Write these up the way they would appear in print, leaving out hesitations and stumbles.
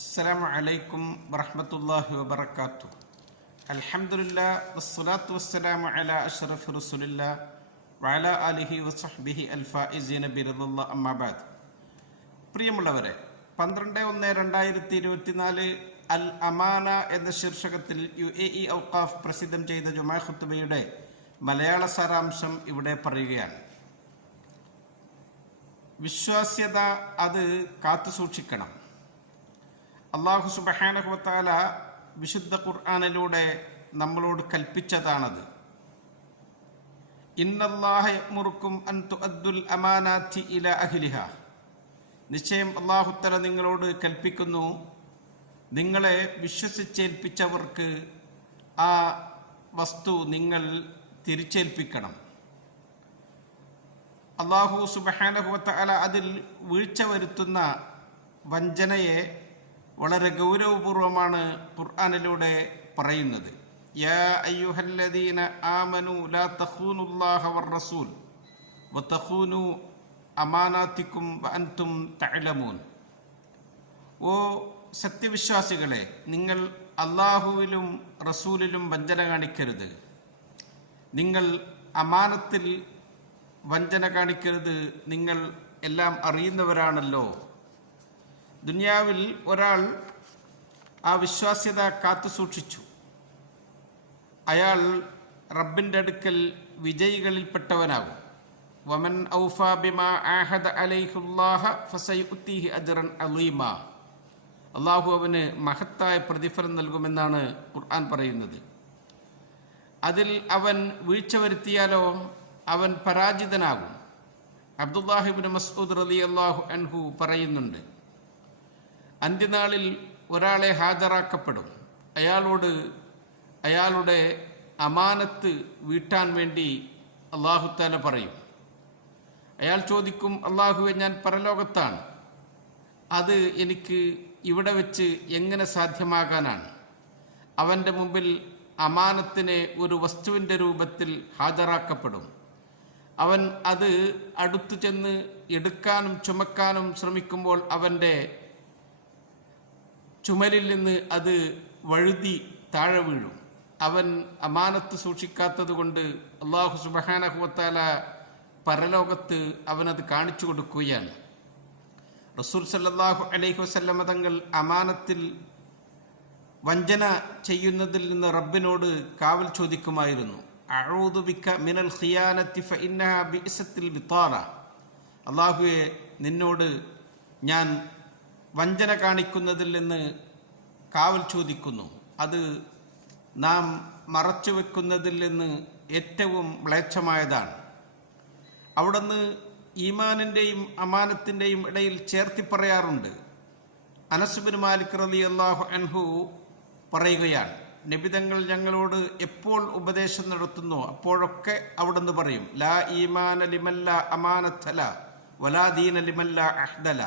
അസ്സലാമു അലൈക്കും വറഹ്മത്തുള്ളാഹി വബറകാതുഹു. അൽഹംദുലില്ലാഹ് വസ്സലാത്തു വസ്സലാമു അലാ അഷ്റഫി റസൂലില്ലാഹ് വഅലാ ആലിഹി വസഹ്ബിഹി അൽഫായിസീന ബിറളില്ലാഹ് അമ്മാ ബഅദ്. പ്രിയമുള്ളവരെ, 12/1/2024 അൽ അമാന എന്ന ശീർഷകത്തിൽ UAE ഔഖാഫ് പ്രസിദ്ധം ചെയ്ത ജുമാ ഖുത്ബയുടെ മലയാള സാരാംശം ഇവിടെ പറയുകയാണ്. വിശ്വാസ്യത അത് കാത്തുസൂക്ഷിക്കണം. അല്ലാഹു സുബ്ഹാനഹു വ തആല വിശുദ്ധ ഖുർആനിലൂടെ നമ്മളോട് കൽപ്പിച്ചതാണത്. ഇന്നല്ലാഹ യഅ്മുറുക്കും അൻ തുഅദ്ദുൽ അമാനാതി ഇലാ അഹ്ലിഹാ. നിശ്ചയം അല്ലാഹു തആല നിങ്ങളോട് കൽപ്പിക്കുന്നു, നിങ്ങളെ വിശ്വസിച്ചേൽപ്പിച്ചവർക്ക് ആ വസ്തു നിങ്ങൾ തിരിച്ചേൽപ്പിക്കണം. അല്ലാഹു സുബ്ഹാനഹു വ തആല അതിൽ വീഴ്ച വരുത്തുന്ന വഞ്ചനയെ വളരെ ഗൗരവപൂർവമാണ് ഖുർആനിലൂടെ പറയുന്നത്. യാ അയ്യുഹല്ലദീന ആമനു ലാ തഖൂനുല്ലാഹ വർ-റസൂൽ വതഖൂനു അമാനാതികും വഅൻതും തഅലമൂൻ. ഓ സത്യവിശ്വാസികളെ, നിങ്ങൾ അല്ലാഹുവിലും റസൂലിലും വഞ്ചന കാണിക്കരുത്. നിങ്ങൾ അമാനത്തിൽ വഞ്ചന കാണിക്കരുത്. നിങ്ങൾ എല്ലാം അറിയുന്നവരാണല്ലോ. ദുനിയാവിൽ ഒരാൾ ആ വിശ്വാസ്യത കാത്തുസൂക്ഷിച്ചു, അയാൾ റബ്ബിൻ്റെ അടുക്കൽ വിജയികളിൽപ്പെട്ടവനാകും. വമൻ ഔഫാ ബിമാ ആഹദ അലൈഹില്ലാഹ ഫസയുഅ്തീഹി അജ്റൻ അളീമാ. അല്ലാഹു അവന് മഹത്തായ പ്രതിഫലം നൽകുമെന്നാണ് ഖുർആൻ പറയുന്നത്. അതിൽ അവൻ വീഴ്ച വരുത്തിയാലോ അവൻ പരാജിതനാകും. അബ്ദുല്ലാഹി ഇബ്നു മസ്ഊദ് റളിയല്ലാഹു അൻഹു പറയുന്നുണ്ട്, അന്ത്യനാളിൽ ഒരാളെ ഹാജരാക്കപ്പെടും. അയാളോട് അയാളുടെ അമാനത്ത് വീട്ടാൻ വേണ്ടി അല്ലാഹു തആല പറയും. അയാൾ ചോദിക്കും, അല്ലാഹുവേ, ഞാൻ പരലോകത്താണ്, അത് എനിക്ക് ഇവിടെ വെച്ച് എങ്ങനെ സാധ്യമാകാനാണ്? അവൻ്റെ മുമ്പിൽ അമാനത്തിനെ ഒരു വസ്തുവിൻ്റെ രൂപത്തിൽ ഹാജരാക്കപ്പെടും. അവൻ അത് അടുത്തു ചെന്ന് എടുക്കാനും ചുമക്കാനും ശ്രമിക്കുമ്പോൾ അവൻ്റെ ചുമലിൽ നിന്ന് അത് വഴുതി താഴെ വീഴും. അവൻ അമാനത്ത് സൂക്ഷിക്കാത്തത് കൊണ്ട് അല്ലാഹു സുബ്ഹാനഹു വ തആല പരലോകത്ത് അവനത് കാണിച്ചു കൊടുക്കുകയാണ്. റസൂൽ സല്ലല്ലാഹു അലൈഹി വസല്ലം തങ്ങൾ അമാനത്തിൽ വഞ്ചന ചെയ്യുന്നതിൽ നിന്ന് റബ്ബിനോട് കാവൽ ചോദിക്കുമായിരുന്നു. അഊദു ബിക മിനൽ ഖിയാനത്തി ഫഇന്നഹാ ബിഇസത്തിൽ ബിത്താറ. അല്ലാഹുവേ, നിന്നോട് ഞാൻ വഞ്ചന കാണിക്കുന്നതിൽ നിന്ന് കാവൽ ചോദിക്കുന്നു. അത് നാം മറച്ചു വെക്കുന്നതിൽ നിന്ന് ഏറ്റവും മ്ലേച്ഛമായതാണ്. അവിടുന്ന് ഈമാനിൻ്റെയും അമാനത്തിൻ്റെയും ഇടയിൽ ചേർത്തി പറയാറുണ്ട്. അനസ് ബിൻ മാലിക് റളിയല്ലാഹു അൻഹു പറയുകയാണ്, നബിതങ്ങൾ ഞങ്ങളോട് എപ്പോൾ ഉപദേശം നടത്തുന്നു അപ്പോഴൊക്കെ അവിടുന്ന് പറയും, ലാ ഈമാന ലിമല്ല അമാനത്തല വലാ ദീന ലിമല്ല അഹ്ദല.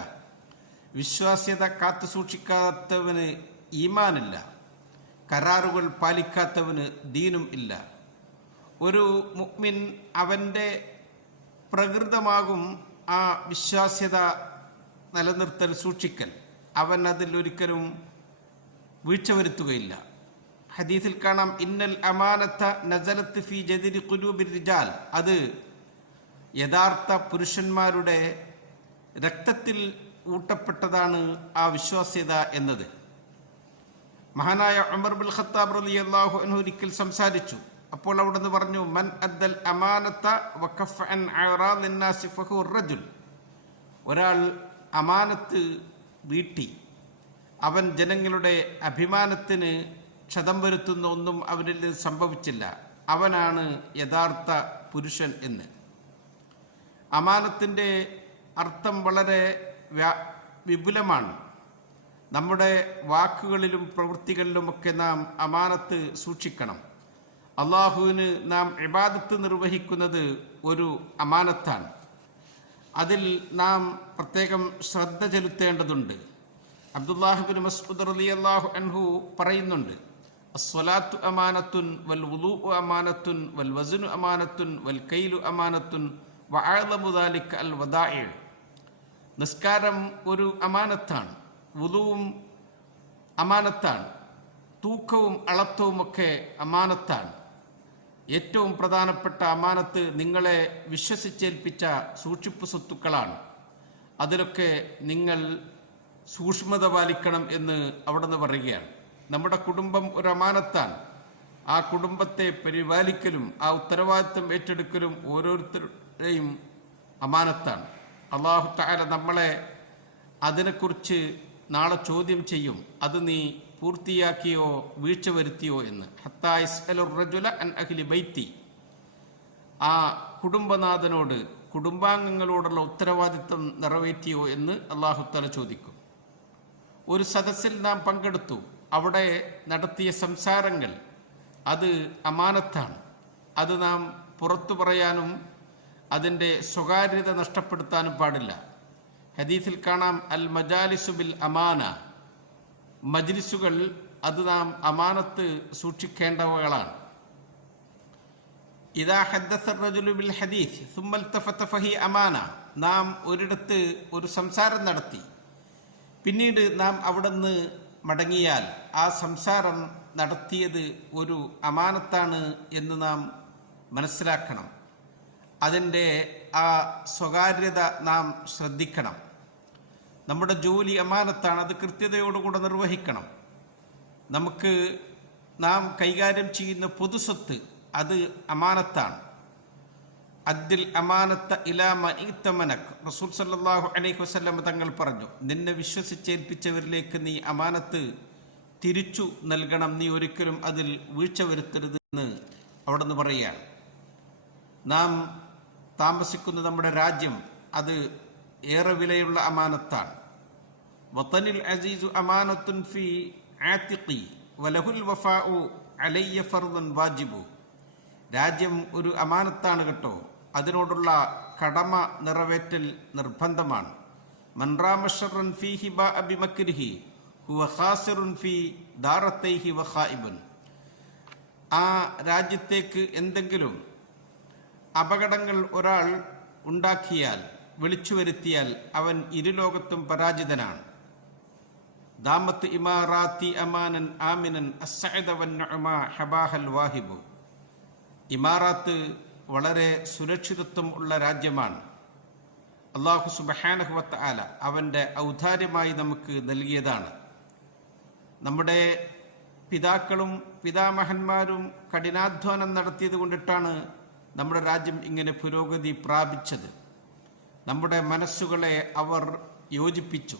വിശ്വാസ്യത കാത്തു സൂക്ഷിക്കാത്തവന് ഈമാനില്ല, കരാറുകൾ പാലിക്കാത്തവന് ദീനും ഇല്ല. ഒരു മുഅ്മിൻ അവൻ്റെ പ്രകൃതമാകും ആ വിശ്വാസ്യത നിലനിർത്തൽ, സൂക്ഷിക്കൽ. അവൻ അതിൽ ഒരിക്കലും വീഴ്ച വരുത്തുകയില്ല. ഹദീസിൽ കാണാം, ഇന്നൽ അമാനത്ത നസലത്ത് ഫി ജദരി ഖുലൂബിർ റിജാൽ. അത് യഥാർത്ഥ പുരുഷന്മാരുടെ രക്തത്തിൽ ഊട്ടപ്പെട്ടതാണ് ആ വിശ്വാസ്യത എന്നത്. മഹാനായ ഉമർ ബിൻ ഖത്താബ് റളിയല്ലാഹു അൻഹു ഒരിക്കൽ സംസാരിച്ചു. അപ്പോൾ അവിടുന്ന് പറഞ്ഞു, മൻ അദ്ദൽ അമാനത്ത വഖഫ അൻ അറാദിൻ നാസി ഫഹു റജുൽ. ഒരാൾ അമാനത്ത് വീട്ടി അവൻ ജനങ്ങളുടെ അഭിമാനത്തിന് ക്ഷതം വരുത്തുന്ന ഒന്നും അവനിൽ നിന്ന് സംഭവിച്ചില്ല, അവനാണ് യഥാർത്ഥ പുരുഷൻ എന്ന്. അമാനത്തിൻ്റെ അർത്ഥം വളരെ വിപുലമാണ്. നമ്മുടെ വാക്കുകളിലും പ്രവൃത്തികളിലുമൊക്കെ നാം അമാനത്ത് സൂക്ഷിക്കണം. അള്ളാഹുവിന് നാം ഇബാദത്ത് നിർവഹിക്കുന്നത് ഒരു അമാനത്താണ്. അതിൽ നാം പ്രത്യേകം ശ്രദ്ധ ചെലുത്തേണ്ടതുണ്ട്. അബ്ദുല്ലാഹി ഇബ്നു മസ്ഊദ് റളിയല്ലാഹു അൻഹു പറയുന്നുണ്ട്, അസ്സലാത്തു അമാനത്തുൻ വൽ വുളൂഉ അമാനത്തുൻ വൽ വസ്നു അമാനത്തുൻ വൽ കൈലു അമാനത്തുൻ വഅഅ്ളമു ദാലിക അൽ വദാഇ. നിസ്കാരം ഒരു അമാനത്താണ്, വുദൂവും അമാനത്താണ്. തൂക്കവും അളത്തവുമൊക്കെ അമാനത്താണ്. ഏറ്റവും പ്രധാനപ്പെട്ട അമാനത്ത് നിങ്ങളെ വിശ്വസിച്ചേൽപ്പിച്ച സൂക്ഷിപ്പ് സ്വത്തുക്കളാണ്. അതിലൊക്കെ നിങ്ങൾ സൂക്ഷ്മത പാലിക്കണം എന്ന് അവിടെ നിന്ന് പറയുകയാണ്. നമ്മുടെ കുടുംബം ഒരു അമാനത്താണ്. ആ കുടുംബത്തെ പരിപാലിക്കലും ആ ഉത്തരവാദിത്വം ഏറ്റെടുക്കലും ഓരോരുത്തരുടെയും അമാനത്താണ്. അല്ലാഹു തആല നമ്മളെ അതിനെക്കുറിച്ച് നാളെ ചോദ്യം ചെയ്യും. അത് നീ പൂർത്തിയാക്കിയോ വീഴ്ച വരുത്തിയോ എന്ന്. ഹത്താ യസ്അലുർ റജുല അൻ അഹ്ലി ബൈത്തി. ആ കുടുംബനാഥനോട്, കുടുംബാംഗങ്ങളോടുള്ള ഉത്തരവാദിത്വം നിറവേറ്റിയോ എന്ന് അല്ലാഹു തആല ചോദിക്കും. ഒരു സദസ്സിൽ നാം പങ്കെടുത്തു. അവിടെ നടത്തിയ സംസാരങ്ങൾ അത് അമാനത്താണ്. അത് നാം പുറത്തു പറയാനും അതിൻ്റെ സ്വകാര്യത നഷ്ടപ്പെടുത്താനും പാടില്ല. ഹദീസിൽ കാണാം, അൽ മജാലിസു ബിൽ അമാന. മജ്ലിസുകൾ അത് നാം അമാനത്ത് സൂക്ഷിക്കേണ്ടവകളാണ്. ഇദാ ഹദ്ദസ റജുലു ബിൽ ഹദീസ് സുമ്മ ഇൽതഫത ഫഹി അമാന. നാം ഒരിടത്ത് ഒരു സംസാരം നടത്തി, പിന്നീട് നാം അവിടെ നിന്ന് മടങ്ങിയാൽ ആ സംസാരം നടത്തിയത് ഒരു അമാനത്താണ് എന്ന് നാം മനസ്സിലാക്കണം. അതിൻ്റെ ആ സ്വകാര്യത നാം ശ്രദ്ധിക്കണം. നമ്മുടെ ജോലി അമാനത്താണ്. അത് കൃത്യതയോടുകൂടെ നിർവഹിക്കണം. നാം കൈകാര്യം ചെയ്യുന്ന പൊതുസ്വത്ത് അത് അമാനത്താണ്. അദ്ദിൽ അമാനത്ത ഇലാ മൻ ഇഅ്തമനക. റസൂൽ സല്ലല്ലാഹു അലൈഹി വസല്ലം തങ്ങൾ പറഞ്ഞു, നിന്നെ വിശ്വസിച്ചേൽപ്പിച്ചവരിലേക്ക് നീ അമാനത്ത് തിരിച്ചു നൽകണം. നീ ഒരിക്കലും അതിൽ വീഴ്ച വരുത്തരുതെന്ന് അവിടെ നിന്ന് പറയുകയാണ്. നാം താമസിക്കുന്ന നമ്മുടെ രാജ്യം അത് ഏറെ വിലയുള്ള അമാനത്താണ്. വതനിൽ അസീസു അമാനത്തുൻ ഫി ആതിഖി വലഹുൽ വഫാഉ അലയ്യ ഫർദുൻ വാജിബു. രാജ്യം ഒരു അമാനത്താണ് കേട്ടോ. അതിനോടുള്ള കടമ നിറവേറ്റൽ നിർബന്ധമാണ്. മൻ റാമ ശർറൻ ഫീഹി ബാഅ ബിമക്രിഹി ഹുവ ഖാസിറുൻ ഫീ ദാറത്തൈഹി വഖായിബുൻ. ആ രാജ്യത്തേക്ക് എന്തെങ്കിലും അപകടങ്ങൾ ഒരാൾ ഉണ്ടാക്കിയാൽ, വിളിച്ചു വരുത്തിയാൽ, അവൻ ഇരുലോകത്തും പരാജിതനാണ്. ദാമത്ത് ഇമാറാത്തി അമാനൻ ആമിനൻ അസ്സഅദ വന്നുഅമാ ഹബാഹൽ വാഹിബു. ഇമാറാത്ത് വളരെ സുരക്ഷിതത്വം ഉള്ള രാജ്യമാണ്. അല്ലാഹു സുബ്ഹാനഹു വതആല അവൻ്റെ ഔദാര്യമായി നമുക്ക് നൽകിയതാണ്. നമ്മുടെ പിതാക്കളും പിതാമഹന്മാരും കഠിനാധ്വാനം നടത്തിയത് കൊണ്ടിട്ടാണ് നമ്മുടെ രാജ്യം ഇങ്ങനെ പുരോഗതി പ്രാപിച്ചത്. നമ്മുടെ മനസ്സുകളെ അവർ യോജിപ്പിച്ചു.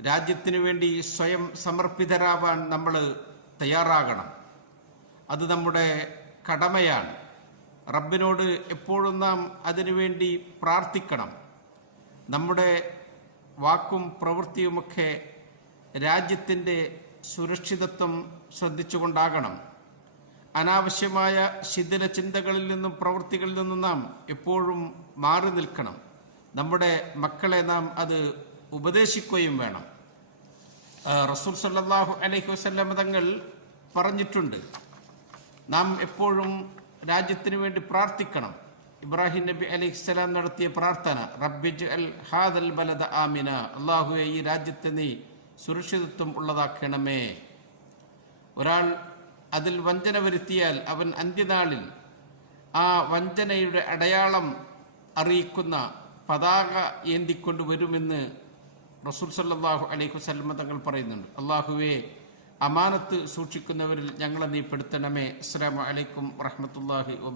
രാജ്യത്തിനു വേണ്ടി സ്വയം സമർപ്പിതരാവാൻ നമ്മൾ തയ്യാറാകണം. അത് നമ്മുടെ കടമയാണ്. റബ്ബിനോട് എപ്പോഴും നാം അതിനുവേണ്ടി പ്രാർത്ഥിക്കണം. നമ്മുടെ വാക്കും പ്രവൃത്തിയുമൊക്കെ രാജ്യത്തിൻ്റെ സുരക്ഷിതത്വം ശ്രദ്ധിച്ചുകൊണ്ടാകണം. അനാവശ്യമായ ശിഥില ചിന്തകളിൽ നിന്നും പ്രവൃത്തികളിൽ നിന്നും നാം എപ്പോഴും മാറി നിൽക്കണം. നമ്മുടെ മക്കളെ നാം അത് ഉപദേശിക്കുകയും വേണം. റസൂൽ സല്ലല്ലാഹു അലൈഹി വസല്ലം തങ്ങൾ പറഞ്ഞിട്ടുണ്ട്, നാം എപ്പോഴും രാജ്യത്തിന് വേണ്ടി പ്രാർത്ഥിക്കണം. ഇബ്രാഹിം നബി അലൈഹിസ്സലാം നടത്തിയ പ്രാർത്ഥന, റബ്ബിജ്അൽ ഹാദൽ ബലദ ആമിന. അല്ലാഹുവേ, ഈ രാജ്യത്തെ നീ സുരക്ഷിതത്വം ഉള്ളതാക്കണമേ. ഒരാൾ അതിൽ വഞ്ചന വരുത്തിയാൽ അവൻ അന്ത്യനാളിൽ ആ വഞ്ചനയുടെ അടയാളം അറിയിക്കുന്ന പതാക ഏന്തിക്കൊണ്ട് വരുമെന്ന് റസൂൽ സല്ലല്ലാഹു അലൈഹി വസല്ലം തങ്ങൾ പറയുന്നുണ്ട്. അല്ലാഹുവേ, അമാനത്ത് സൂക്ഷിക്കുന്നവരിൽ ഞങ്ങളെ നീ പെടുത്തണമേ. അസ്സലാമു അലൈക്കും വറഹ്മത്തുള്ളാഹി വബറകാതുഹു.